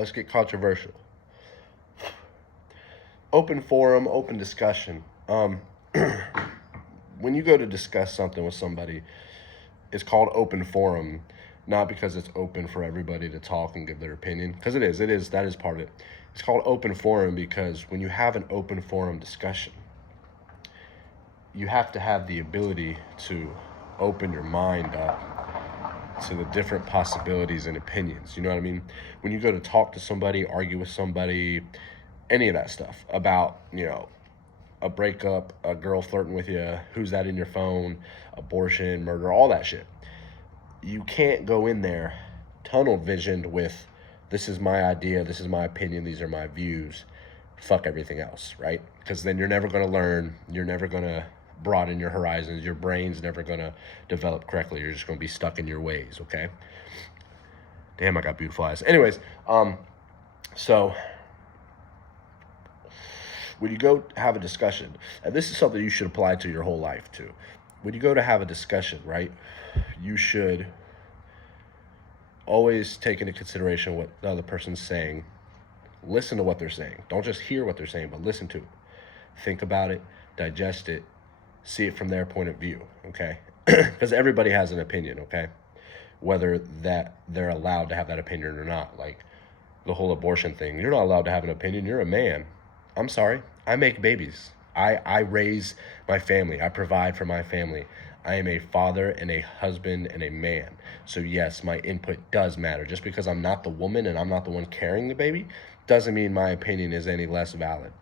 let's get controversial. Open forum, open discussion. When you go to discuss something with somebody, it's called open forum, not because it's open for everybody to talk and give their opinion, because it is, that is part of it. It's called open forum because when you have an open forum discussion, you have to have the ability to open your mind up to the different possibilities and opinions. You know what I mean? When you go to talk to somebody, argue with somebody, any of that stuff about, a breakup, a girl flirting with you, who's that in your phone, abortion, murder, all that shit. You can't go in there tunnel visioned with, this is my idea, this is my opinion, these are my views, fuck everything else, right? Because then you're never going to learn, you're never going to broaden your horizons, your brain's never going to develop correctly, you're just going to be stuck in your ways, okay? Damn, I got beautiful eyes. Anyways, so when you go have a discussion, and this is something you should apply to your whole life too. When you go to have a discussion, right, you should always take into consideration what the other person's saying. Listen to what they're saying. Don't just hear what they're saying, but listen to it. Think about it, digest it, see it from their point of view, okay? Because everybody has an opinion, okay? Whether that they're allowed to have that opinion or not. Like the whole abortion thing. You're not allowed to have an opinion. You're a man. I'm sorry. I make babies. I raise my family. I provide for my family. I am a father and a husband and a man. So yes, my input does matter. Just because I'm not the woman and I'm not the one carrying the baby doesn't mean my opinion is any less valid.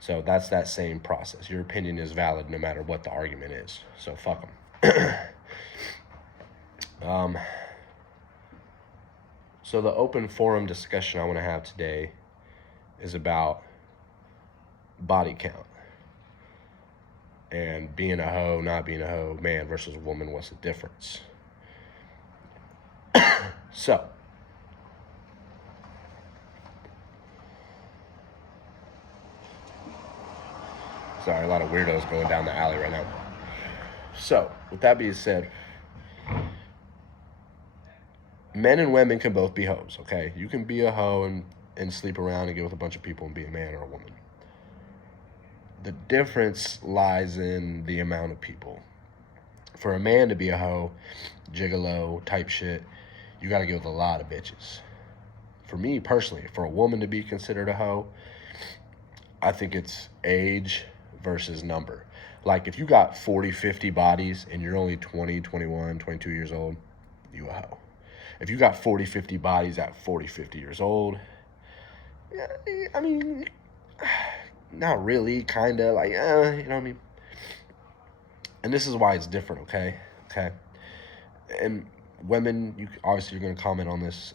So that's that same process. Your opinion is valid no matter what the argument is. So fuck them. So the open forum discussion I want to have today is about body count and being a hoe, not being a hoe, man versus woman, what's the difference? So, sorry, a lot of weirdos going down the alley right now. So, with that being said, men and women can both be hoes, okay? You can be a hoe and sleep around and get with a bunch of people and be a man or a woman. The difference lies in the amount of people. For a man to be a hoe, gigolo type shit, you gotta get with a lot of bitches. For me personally, for a woman to be considered a hoe, I think it's age versus number. Like if you got 40, 50 bodies and you're only 20, 21, 22 years old, you a hoe. If you got 40, 50 bodies at 40, 50 years old, I mean, not really, kind of, like, you know what I mean? And this is why it's different, okay? And women, obviously you're going to comment on this.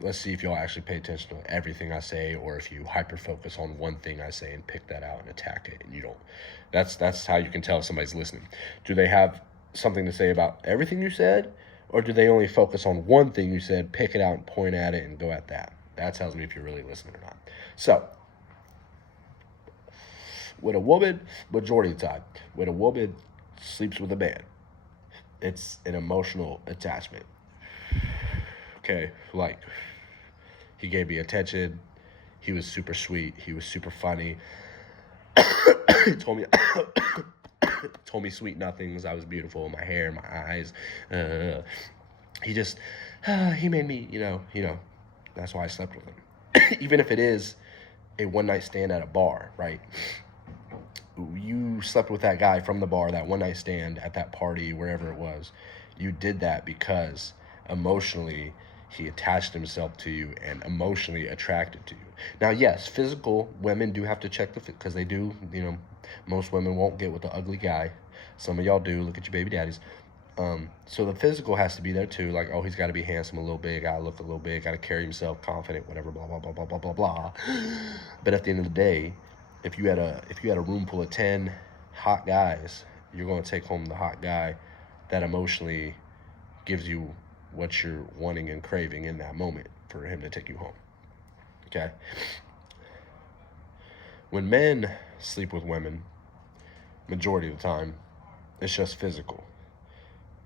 Let's see if y'all actually pay attention to everything I say, or if you hyper-focus on one thing I say and pick that out and attack it, and you don't. That's how you can tell if somebody's listening. Do they have something to say about everything you said, or do they only focus on one thing you said, pick it out and point at it and go at that? That tells me if you're really listening or not. So, with a woman, majority of the time, when a woman sleeps with a man, it's an emotional attachment. Okay, like, he gave me attention, he was super sweet, he was super funny, he told me sweet nothings, I was beautiful, my hair, my eyes, he made me, that's why I slept with him. Even if it is a one-night stand at a bar, right? You slept with that guy from the bar, that one-night stand at that party, wherever it was. You did that because emotionally he attached himself to you and emotionally attracted to you. Now, yes, physical women do have to check because they do, most women won't get with the ugly guy. Some of y'all do. Look at your baby daddies. So the physical has to be there too. Like, oh, he's got to be handsome a little bit, got to look a little bit, got to carry himself confident, whatever, blah, blah, blah, blah, blah, blah, blah. But at the end of the day, if you had a room full of 10 hot guys, you're going to take home the hot guy that emotionally gives you what you're wanting and craving in that moment for him to take you home. Okay? When men sleep with women, majority of the time, it's just physical.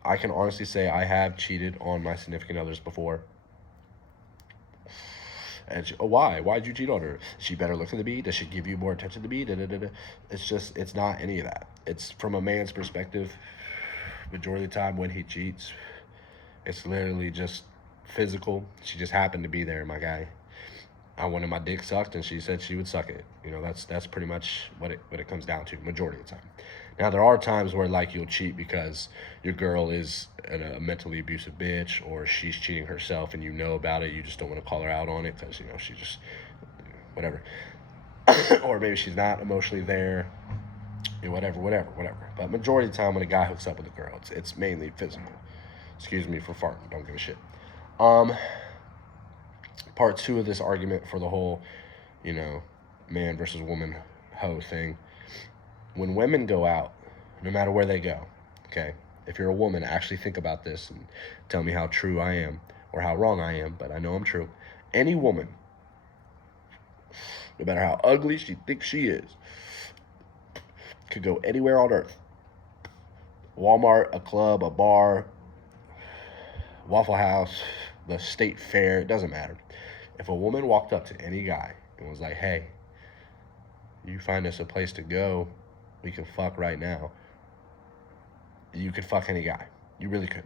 I can honestly say I have cheated on my significant others before. And she, oh, why? Why'd you cheat on her? Is she better looking than me? Does she give you more attention than me? Da, da, da, da. It's just, it's not any of that. It's from a man's perspective, majority of the time when he cheats, it's literally just physical. She just happened to be there, my guy. I wanted my dick sucked, and she said she would suck it. You know, that's pretty much what it comes down to, majority of the time. Now, there are times where, like, you'll cheat because your girl is a mentally abusive bitch, or she's cheating herself and you know about it. You just don't want to call her out on it because, you know, she just, whatever. Or maybe she's not emotionally there. You know, whatever. But majority of the time when a guy hooks up with a girl, it's mainly physical. Excuse me for farting. Don't give a shit. Part two of this argument for the whole, you know, man versus woman hoe thing. When women go out, no matter where they go, okay, if you're a woman, actually think about this and tell me how true I am or how wrong I am, but I know I'm true. Any woman, no matter how ugly she thinks she is, could go anywhere on earth. Walmart, a club, a bar, Waffle House, the state fair, it doesn't matter. If a woman walked up to any guy and was like, hey, you find us a place to go, we can fuck right now, you could fuck any guy. You really could.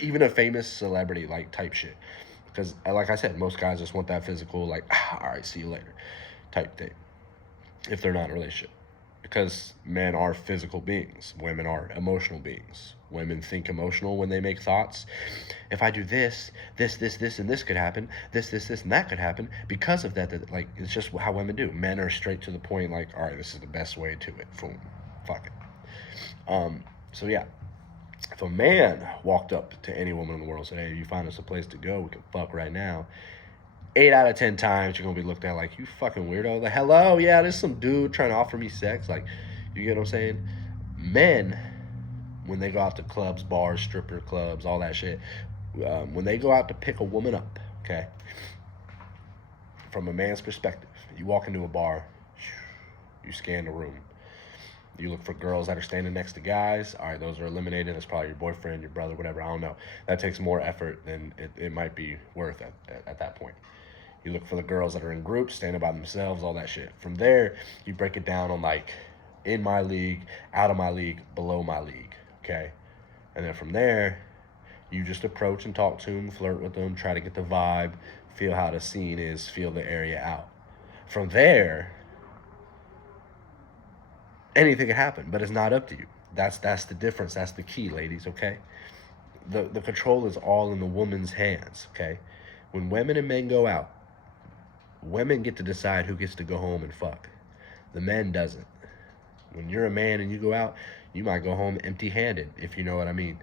Even a famous celebrity, like, type shit. Because, like I said, most guys just want that physical, like, all right, see you later type thing, if they're not in a relationship. Because men are physical beings. Women are emotional beings. Women think emotional when they make thoughts. If I do this, and this could happen, this, and that could happen. Because of that, like, it's just how women do. Men are straight to the point, like, all right, this is the best way to it. Boom. Fuck it. So, yeah. If a man walked up to any woman in the world and said, hey, you find us a place to go, we can fuck right now, 8 out of 10 times you're going to be looked at like, you fucking weirdo. Like, hello, yeah, there's some dude trying to offer me sex. Like, you get what I'm saying? Men, when they go out to clubs, bars, stripper clubs, all that shit, when they go out to pick a woman up, okay, from a man's perspective, you walk into a bar, you scan the room. You look for girls that are standing next to guys. All right, those are eliminated. That's probably your boyfriend, your brother, whatever. I don't know. That takes more effort than it might be worth at that point. You look for the girls that are in groups, standing by themselves, all that shit. From there, you break it down on, like, in my league, out of my league, below my league, okay? And then from there, you just approach and talk to them, flirt with them, try to get the vibe, feel how the scene is, feel the area out. From there, anything can happen, but it's not up to you. That's the difference. That's the key, ladies, okay? The control is all in the woman's hands, okay? When women and men go out, women get to decide who gets to go home and fuck. The men doesn't. When you're a man and you go out, you might go home empty-handed, if you know what I mean.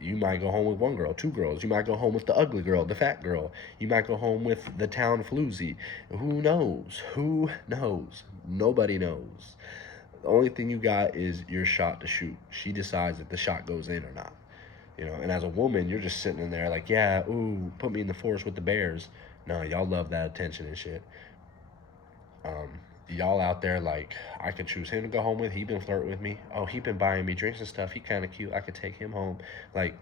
You might go home with one girl, two girls. You might go home with the ugly girl, the fat girl. You might go home with the town floozy. Who knows? Who knows? Nobody knows. The only thing you got is your shot to shoot. She decides if the shot goes in or not. You know, and as a woman, you're just sitting in there like, yeah, ooh, put me in the forest with the bears. No, y'all love that attention and shit. Y'all out there like, I could choose him to go home with. He been flirting with me. Oh, he been buying me drinks and stuff. He kind of cute. I could take him home. Like,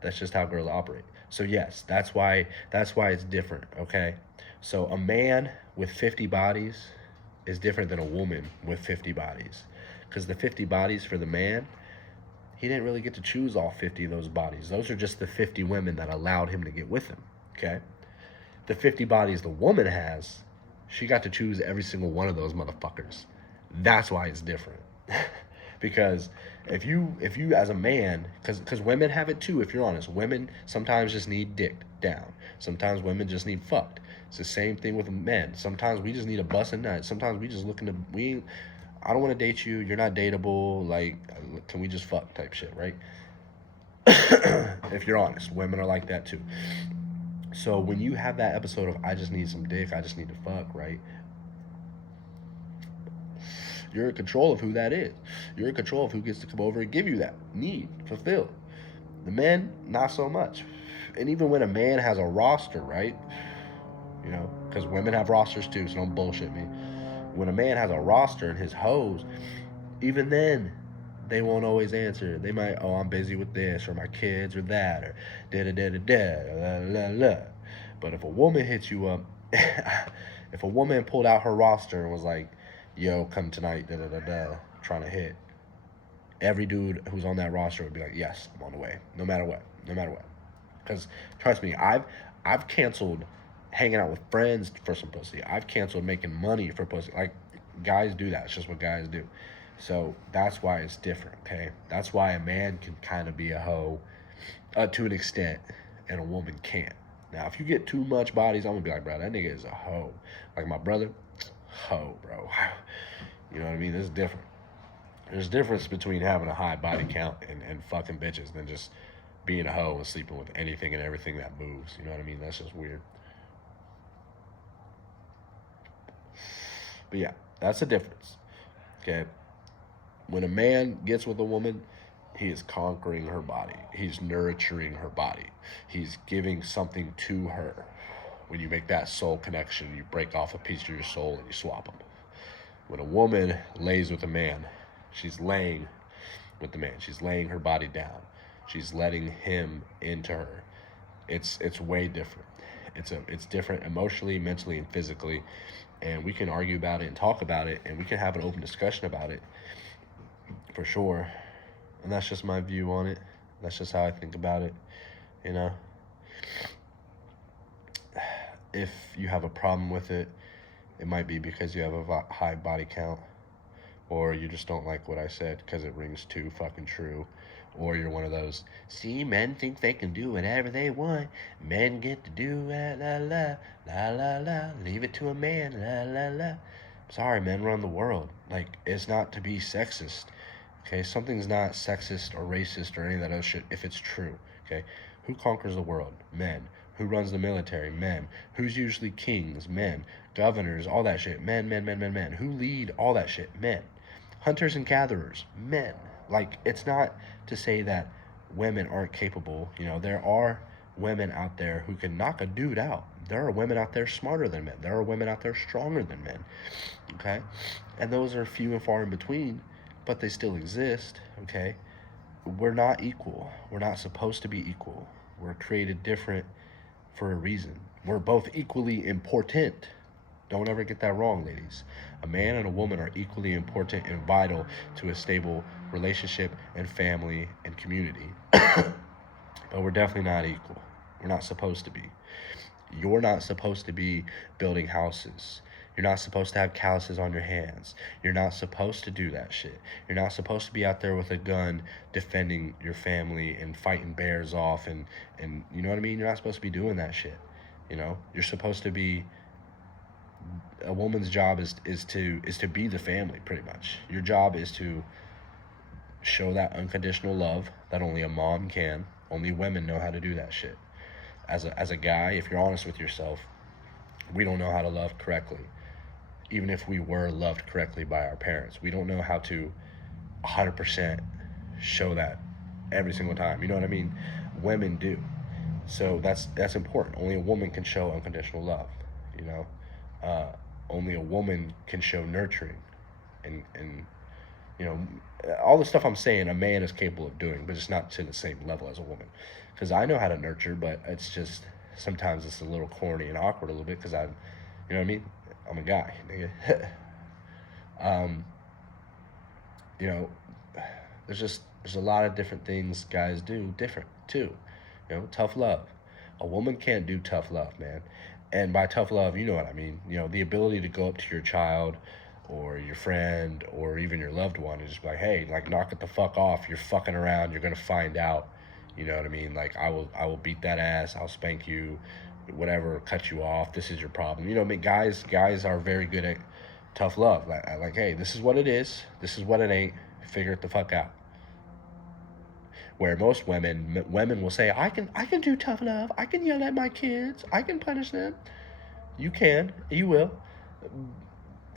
that's just how girls operate. So yes, that's why it's different. Okay, so a man with 50 bodies is different than a woman with 50 bodies, because the 50 bodies for the man, he didn't really get to choose all 50 of those bodies. Those are just the 50 women that allowed him to get with him. Okay, the 50 bodies the woman has, she got to choose every single one of those motherfuckers. That's why it's different. Because if you as a man, because women have it too, if you're honest, women sometimes just need dick down. Sometimes women just need fucked. It's the same thing with men. Sometimes we just need a bust a nut. Sometimes we just looking to, I don't want to date you. You're not dateable. Like, can we just fuck type shit, right? If you're honest, women are like that too. So when you have that episode of, I just need some dick, I just need to fuck, right? You're in control of who that is. You're in control of who gets to come over and give you that need fulfilled. The men, not so much. And even when a man has a roster, right? You know, because women have rosters too, so don't bullshit me. When a man has a roster and his hoes, even then, they won't always answer. They might, oh, I'm busy with this, or my kids, or that, or da-da-da-da-da, la-la-la. But if a woman hits you up, if a woman pulled out her roster and was like, yo, come tonight, da da da da, trying to hit, every dude who's on that roster would be like, yes, I'm on the way, no matter what, no matter what. Because trust me, I've canceled hanging out with friends for some pussy. I've canceled making money for pussy. Like, guys do that. It's just what guys do. So that's why it's different, okay? That's why a man can kind of be a hoe to an extent, and a woman can't. Now, if you get too much bodies, I'm gonna be like, bro, that nigga is a hoe. Like my brother, hoe, bro. You know what I mean? This is different. There's a difference between having a high body count and fucking bitches than just being a hoe and sleeping with anything and everything that moves. You know what I mean? That's just weird. But yeah, that's the difference. Okay? When a man gets with a woman, he is conquering her body. He's nurturing her body. He's giving something to her. When you make that soul connection, you break off a piece of your soul and you swap them. When a woman lays with a man, she's laying with the man. She's laying her body down. She's letting him into her. It's way different. It's different emotionally, mentally, and physically. And we can argue about it and talk about it, and we can have an open discussion about it, for sure. And that's just my view on it. That's just how I think about it, you know. If you have a problem with it, it might be because you have a high body count, or you just don't like what I said because it rings too fucking true, or you're one of those, see, men think they can do whatever they want. Men get to do la la la, la la la, leave it to a man, la la la. Sorry, men run the world. Like, it's not to be sexist, okay? Something's not sexist or racist or any of that other shit if it's true, okay? Who conquers the world? Men. Who runs the military? Men. Who's usually kings? Men. Governors, all that shit. Men, men, men, men, men. Who lead all that shit? Men. Hunters and gatherers? Men. Like, it's not to say that women aren't capable. You know, there are women out there who can knock a dude out. There are women out there smarter than men. There are women out there stronger than men, okay? And those are few and far in between, but they still exist, okay? We're not equal. We're not supposed to be equal. We're created different for a reason. We're both equally important. Don't ever get that wrong, ladies. A man and a woman are equally important and vital to a stable relationship and family and community. But we're definitely not equal. We're not supposed to be. You're not supposed to be building houses. You're not supposed to have calluses on your hands. You're not supposed to do that shit. You're not supposed to be out there with a gun defending your family and fighting bears off and you know what I mean? You're not supposed to be doing that shit. You know? You're supposed to be, a woman's job is to be the family, pretty much. Your job is to show that unconditional love that only a mom can. Only women know how to do that shit. As a guy, if you're honest with yourself, we don't know how to love correctly. Even if we were loved correctly by our parents, we don't know how to 100% show that every single time. You know what I mean? Women do. So that's important. Only a woman can show unconditional love, you know? Only a woman can show nurturing and you know, all the stuff I'm saying a man is capable of doing, but it's not to the same level as a woman. Because I know how to nurture, but it's just, sometimes it's a little corny and awkward a little bit because you know what I mean? I'm a guy, nigga. You know, there's a lot of different things guys do different too. You know, tough love. A woman can't do tough love, man. And by tough love, you know what I mean. You know, the ability to go up to your child or your friend or even your loved one and just be like, hey, like, knock it the fuck off. You're fucking around. You're going to find out. You know what I mean? Like, I will beat that ass. I'll spank you, whatever, cut you off. This is your problem. You know what I mean? Guys are very good at tough love. Like, hey, this is what it is. This is what it ain't. Figure it the fuck out. Where most women will say, I can do tough love. I can yell at my kids. I can punish them. You can. You will.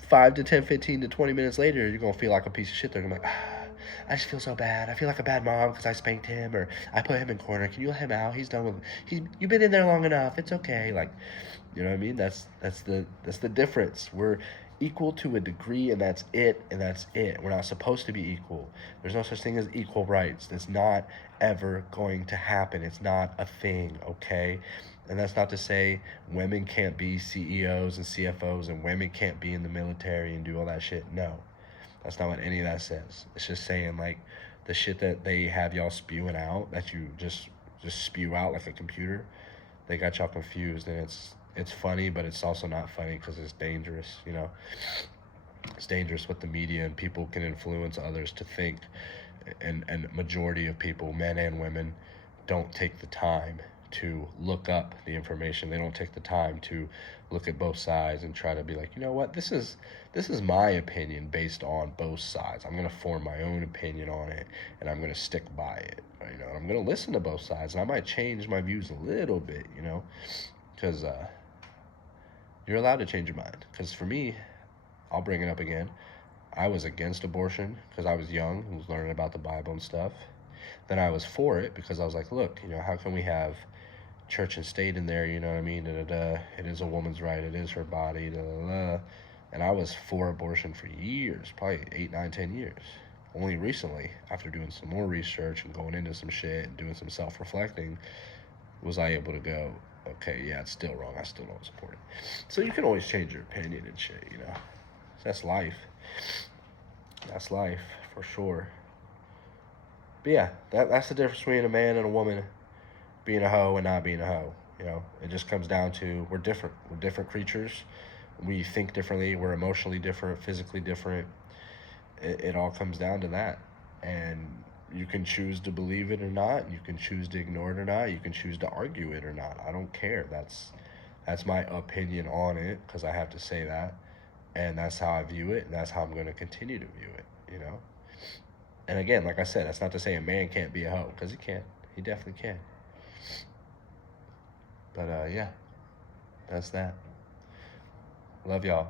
5 to 10, 15 to 20 minutes later, you're going to feel like a piece of shit. They're going to be like, I just feel so bad. I feel like a bad mom because I spanked him or I put him in corner. Can you let him out? He's done with you've been in there long enough. It's okay. Like, you know what I mean? That's the difference. We're equal to a degree, and that's it. We're not supposed to be equal. There's no such thing as equal rights. That's not ever going to happen. It's not a thing, okay? And that's not to say women can't be CEOs and CFOs and women can't be in the military and do all that shit. No, that's not what any of that says. It's just saying, like, the shit that they have y'all spewing out, that you just spew out like a computer, they got y'all confused, and it's funny, but it's also not funny because it's dangerous. It's dangerous what the media and people can influence others to think, and majority of people, men and women, don't take the time to look up the information. They don't take the time to look at both sides and try to be like, you know what, this is my opinion based on both sides. I'm gonna form my own opinion on it, and I'm gonna stick by it. I'm gonna listen to both sides, and I might change my views a little bit, because you're allowed to change your mind. Because for me, I'll bring it up again. I was against abortion because I was young and was learning about the Bible and stuff. Then I was for it because I was like, look, how can we have church and state in there? You know what I mean? Da, da, da. It is a woman's right. It is her body. Da, da, da. And I was for abortion for years, probably 8, 9, 10 years. Only recently, after doing some more research and going into some shit and doing some self-reflecting, was I able to go, okay, yeah, it's still wrong. I still don't support it. So you can always change your opinion and shit, That's life. That's life, for sure. But yeah, that's the difference between a man and a woman being a hoe and not being a hoe. It just comes down to we're different. We're different creatures. We think differently. We're emotionally different, physically different. It all comes down to that. And you can choose to believe it or not. You can choose to ignore it or not. You can choose to argue it or not. I don't care. That's my opinion on it, because I have to say that. And that's how I view it, and that's how I'm going to continue to view it, And again, like I said, that's not to say a man can't be a hoe, because he can. He definitely can. But yeah, that's that. Love y'all.